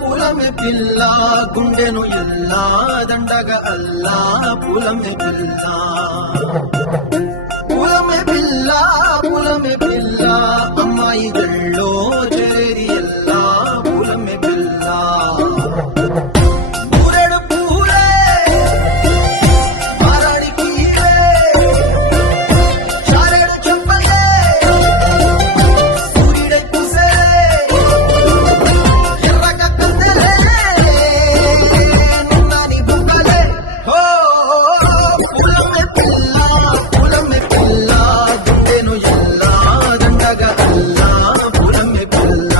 పులమె పిల్ల గుండెను ఎల్లా దండగా అల్లా పులమె పిల్ల అమ్మాయి గళ్ళో చేరి ఎల్లా పులమె పిల్ల పూరెడు పూలే మారాడి కీలే చారెడు చెప్పలే సూర్యుడై పూసే ఎర్రగా కందలే నిన్నని బుక్కలే హో పులమె పిల్ల గుండెను ఎల్లా దండగా అల్లా పులమె పిల్ల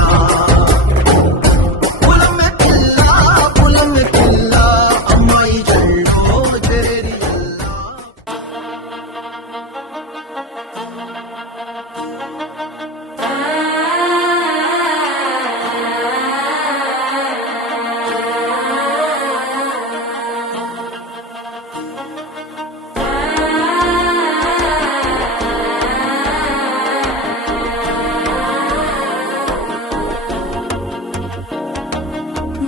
అమ్మాయి జల్లో చేరి ఎల్లా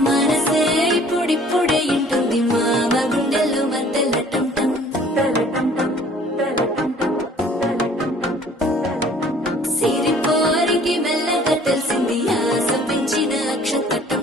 మనసే ఇప్పుడిప్పుడే ఇంటుంది మామ గుండెల్లో మధ్యలటం సిరిపోరికి మెల్లగా తెలిసింది ఆశ పెంచిన అక్షతటం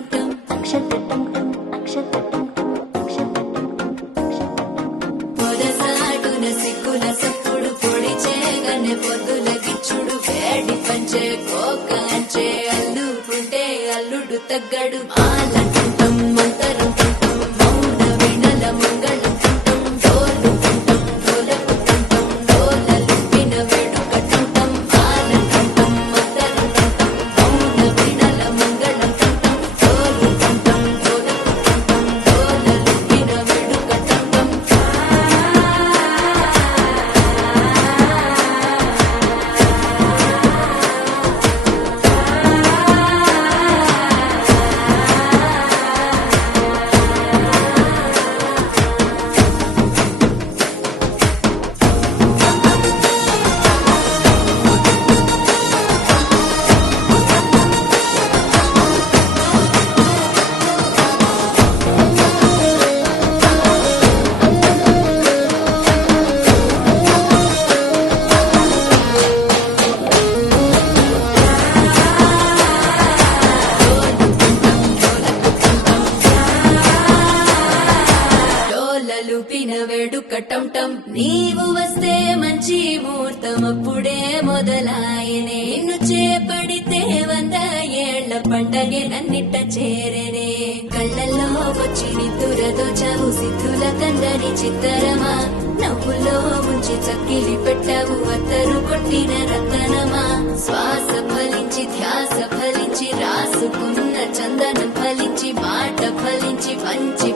పొదసాటున సిగ్గుల సప్పుడు పొడి చేయగానే పొద్దుల గిచ్చుడు వేడి పంచే కోకాంచే అల్లుకుంటే అల్లుడు తగ్గడు ఆలంటుంటం మంతరం తుంటం మౌన వినల మంగళం తుంటం డోలు తుంటం డోలకు తుంటం డోలలిప్పిన వేడుక తుంటం ఆలంటుంటం మంతరం తుంటం మౌన వినల మంగళం తుంటం డోలు తుంటం డోలకు తుంటం డోలలిప్పిన వేడుక తుంటం డోలలుపిన వేడుకటంటం నీవు వస్తే మంచి ముహూర్తం అప్పుడే మొదలాయనే నిన్ను చేపడితే 100 ఏళ్ల పండగే నన్నిట్ట చేరనే కళ్ళల్లో వచ్చి నిద్దురదోచావు సిద్ధుల కందని చిత్తరమా నవ్వులో ఉంచి చక్కిలి పెట్టావు అత్తరు కొట్టిన రతనమా శ్వాస ఫలించి ధ్యాస ఫలించి రాసుకున్న చందనం ఫలించి మాట ఫలించి పంచి